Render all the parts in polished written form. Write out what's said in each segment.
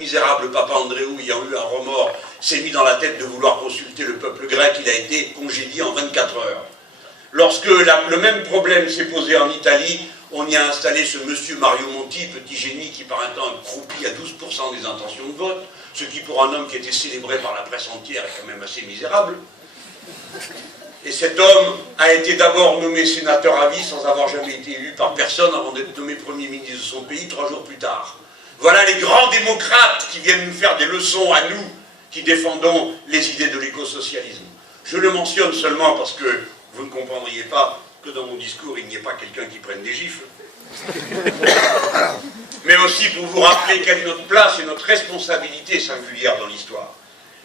misérable Papa Andréou, ayant eu un remords, s'est mis dans la tête de vouloir consulter le peuple grec, il a été congédié en 24 heures. Lorsque le même problème s'est posé en Italie, on y a installé ce monsieur Mario Monti, petit génie qui par un temps a croupi à 12% des intentions de vote, ce qui pour un homme qui était célébré par la presse entière est quand même assez misérable. Et cet homme a été d'abord nommé sénateur à vie sans avoir jamais été élu par personne avant d'être nommé Premier ministre de son pays 3 jours plus tard. Voilà les grands démocrates qui viennent nous faire des leçons à nous qui défendons les idées de l'écosocialisme. Je le mentionne seulement parce que vous ne comprendriez pas que dans mon discours il n'y ait pas quelqu'un qui prenne des gifles. Mais aussi pour vous rappeler quelle est notre place et notre responsabilité singulière dans l'histoire.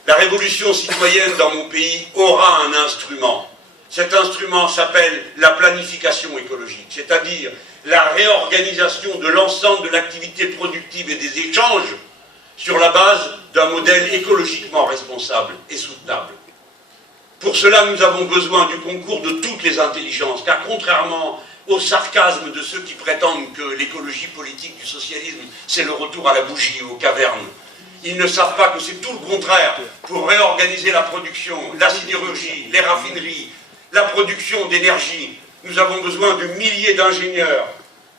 La révolution citoyenne dans mon pays aura un instrument. Cet instrument s'appelle la planification écologique, c'est-à-dire la réorganisation de l'ensemble de l'activité productive et des échanges sur la base d'un modèle écologiquement responsable et soutenable. Pour cela, nous avons besoin du concours de toutes les intelligences, car contrairement au sarcasme de ceux qui prétendent que l'écologie politique du socialisme, c'est le retour à la bougie ou aux cavernes, ils ne savent pas que c'est tout le contraire. Pour réorganiser la production, la sidérurgie, les raffineries, la production d'énergie, nous avons besoin de milliers d'ingénieurs,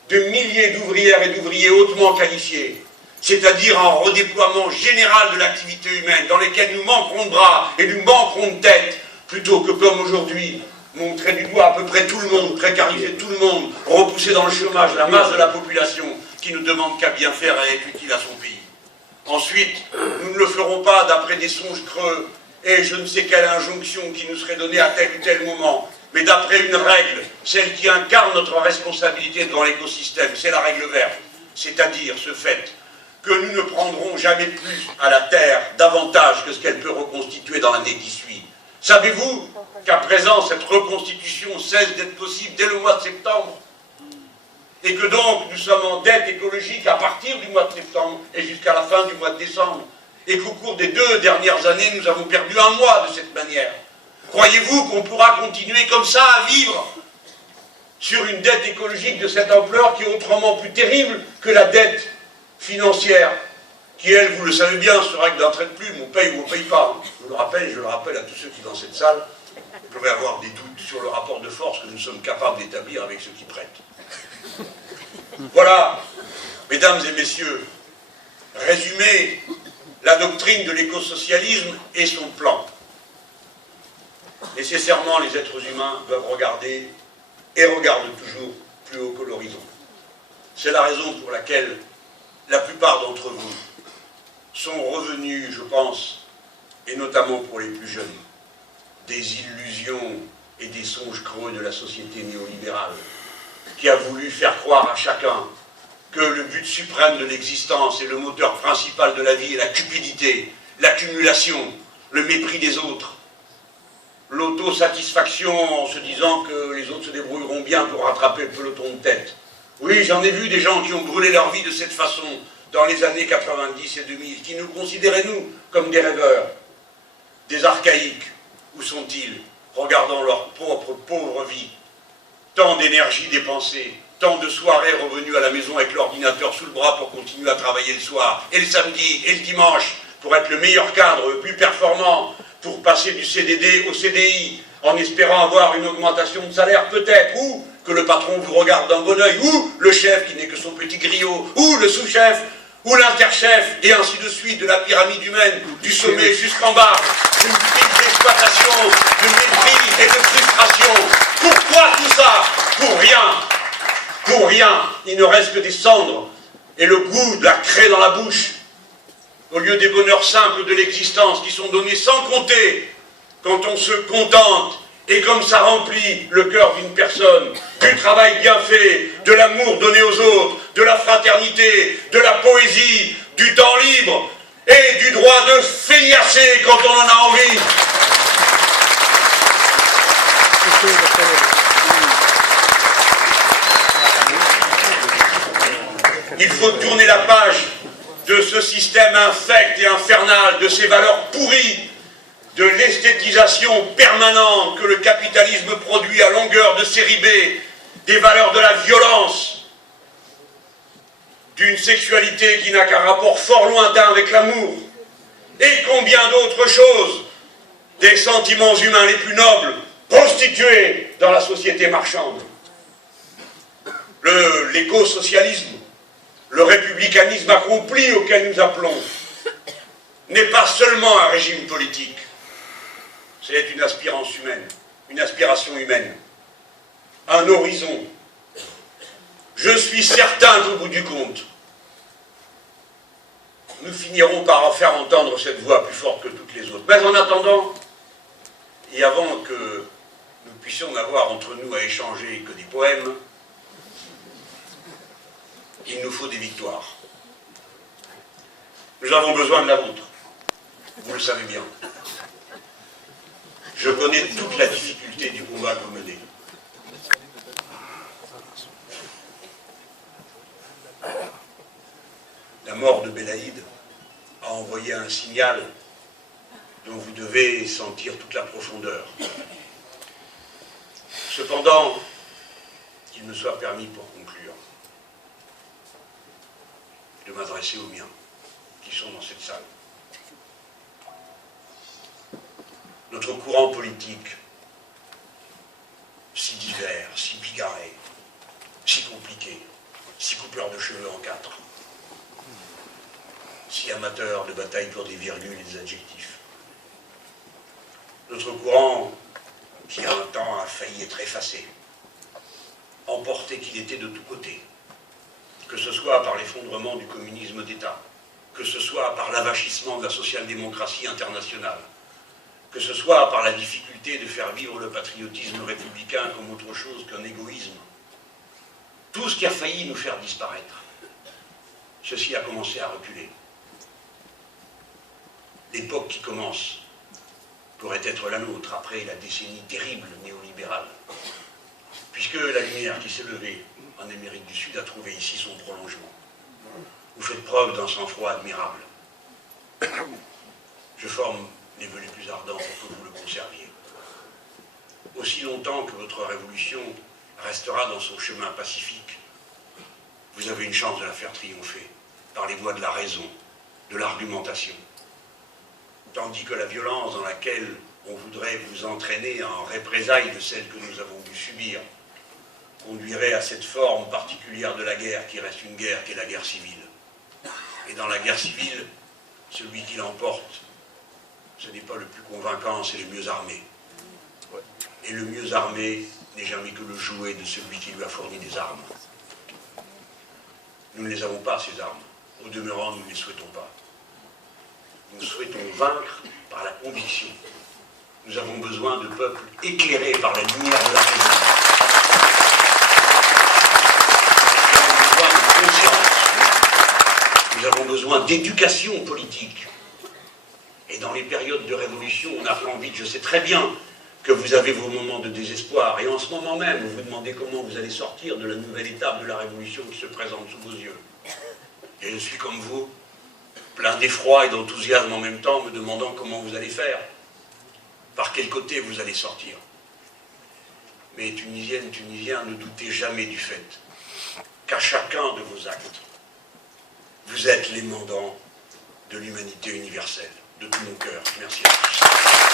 de milliers d'ouvrières et d'ouvriers hautement qualifiés, c'est-à-dire un redéploiement général de l'activité humaine, dans lesquels nous manquerons de bras et nous manquerons de tête, plutôt que comme aujourd'hui, montrer du doigt à peu près tout le monde, précariser tout le monde, repousser dans le chômage la masse de la population qui ne demande qu'à bien faire et être utile à son pays. Ensuite, nous ne le ferons pas d'après des songes creux et je ne sais quelle injonction qui nous serait donnée à tel ou tel moment, mais d'après une règle, celle qui incarne notre responsabilité devant l'écosystème, c'est la règle verte, c'est-à-dire ce fait que nous ne prendrons jamais plus à la Terre davantage que ce qu'elle peut reconstituer dans l'année qui suit. Savez-vous qu'à présent, cette reconstitution cesse d'être possible dès le mois de septembre ? Et que donc, nous sommes en dette écologique à partir du mois de septembre et jusqu'à la fin du mois de décembre. Et qu'au cours des 2 dernières années, nous avons perdu un mois de cette manière. Croyez-vous qu'on pourra continuer comme ça à vivre sur une dette écologique de cette ampleur qui est autrement plus terrible que la dette financière, qui elle, vous le savez bien, se règle d'un trait de plume, on paye ou on ne paye pas. Je le rappelle à tous ceux qui dans cette salle pourraient avoir des doutes sur le rapport de force que nous sommes capables d'établir avec ceux qui prêtent. Voilà, mesdames et messieurs, résumé la doctrine de l'écosocialisme et son plan. Nécessairement, les êtres humains doivent regarder, et regardent toujours, plus haut que l'horizon. C'est la raison pour laquelle la plupart d'entre vous sont revenus, je pense, et notamment pour les plus jeunes, des illusions et des songes creux de la société néolibérale, qui a voulu faire croire à chacun que le but suprême de l'existence et le moteur principal de la vie est la cupidité, l'accumulation, le mépris des autres, l'autosatisfaction en se disant que les autres se débrouilleront bien pour rattraper le peloton de tête. Oui, j'en ai vu des gens qui ont brûlé leur vie de cette façon dans les années 90 et 2000, qui nous considéraient, nous, comme des rêveurs, des archaïques. Où sont-ils, regardant leur propre pauvre vie? Tant d'énergie dépensée, tant de soirées revenues à la maison avec l'ordinateur sous le bras pour continuer à travailler le soir, et le samedi, et le dimanche, pour être le meilleur cadre, le plus performant, pour passer du CDD au CDI, en espérant avoir une augmentation de salaire peut-être, ou que le patron vous regarde d'un bon œil, ou le chef qui n'est que son petit griot, ou le sous-chef, ou l'interchef, et ainsi de suite, de la pyramide humaine, du sommet jusqu'en bas, d'une petite exploitation, de mépris et de frustration. Pourquoi tout ça? Pour rien. Pour rien. Il ne reste que des cendres et le goût de la craie dans la bouche, au lieu des bonheurs simples de l'existence qui sont donnés sans compter quand on se contente et comme ça remplit le cœur d'une personne, du travail bien fait, de l'amour donné aux autres, de la fraternité, de la poésie, du temps libre et du droit de feignasser quand on en a envie. Il faut tourner la page de ce système infect et infernal, de ces valeurs pourries, de l'esthétisation permanente que le capitalisme produit à longueur de série B, des valeurs de la violence, d'une sexualité qui n'a qu'un rapport fort lointain avec l'amour, et combien d'autres choses, des sentiments humains les plus nobles, prostitués dans la société marchande. L'éco-socialisme, le républicanisme accompli auquel nous appelons, n'est pas seulement un régime politique, c'est une aspiration humaine, un horizon. Je suis certain qu'au bout du compte, nous finirons par en faire entendre cette voix plus forte que toutes les autres. Mais en attendant, et avant que nous puissions n'avoir entre nous à échanger que des poèmes, il nous faut des victoires. Nous avons besoin de la vôtre. Vous le savez bien. Je connais toute la difficulté du combat que vous menez. La mort de Belaïd a envoyé un signal dont vous devez sentir toute la profondeur. Cependant, qu'il me soit permis pour conclure, de m'adresser aux miens, qui sont dans cette salle. Notre courant politique, si divers, si bigarré, si compliqué, si coupeur de cheveux en quatre, si amateur de bataille pour des virgules et des adjectifs. Notre courant, qui un temps a failli être effacé, emporté qu'il était de tous côtés, que ce soit par l'effondrement du communisme d'État, que ce soit par l'avachissement de la social-démocratie internationale, que ce soit par la difficulté de faire vivre le patriotisme républicain comme autre chose qu'un égoïsme. Tout ce qui a failli nous faire disparaître, ceci a commencé à reculer. L'époque qui commence pourrait être la nôtre après la décennie terrible néolibérale, puisque la lumière qui s'est levée en Amérique du Sud a trouvé ici son prolongement. Vous faites preuve d'un sang-froid admirable. Je forme les vœux les plus ardents pour que vous le conserviez. Aussi longtemps que votre révolution restera dans son chemin pacifique, vous avez une chance de la faire triompher par les voies de la raison, de l'argumentation. Tandis que la violence dans laquelle on voudrait vous entraîner en représailles de celle que nous avons dû subir conduirait à cette forme particulière de la guerre qui reste une guerre, qui est la guerre civile. Et dans la guerre civile, celui qui l'emporte, ce n'est pas le plus convaincant, c'est le mieux armé. Et le mieux armé n'est jamais que le jouet de celui qui lui a fourni des armes. Nous ne les avons pas, ces armes. Au demeurant, nous ne les souhaitons pas. Nous souhaitons vaincre par la conviction. Nous avons besoin de peuples éclairés par la lumière de la raison. Nous avons besoin de conscience. Nous avons besoin d'éducation politique. Et dans les périodes de révolution, on apprend vite. Je sais très bien que vous avez vos moments de désespoir. Et en ce moment même, vous vous demandez comment vous allez sortir de la nouvelle étape de la révolution qui se présente sous vos yeux. Et je suis comme vous, plein d'effroi et d'enthousiasme en même temps, me demandant comment vous allez faire, par quel côté vous allez sortir. Mais Tunisiennes, Tunisiens, ne doutez jamais du fait qu'à chacun de vos actes, vous êtes les mandants de l'humanité universelle, de tout mon cœur. Merci à tous.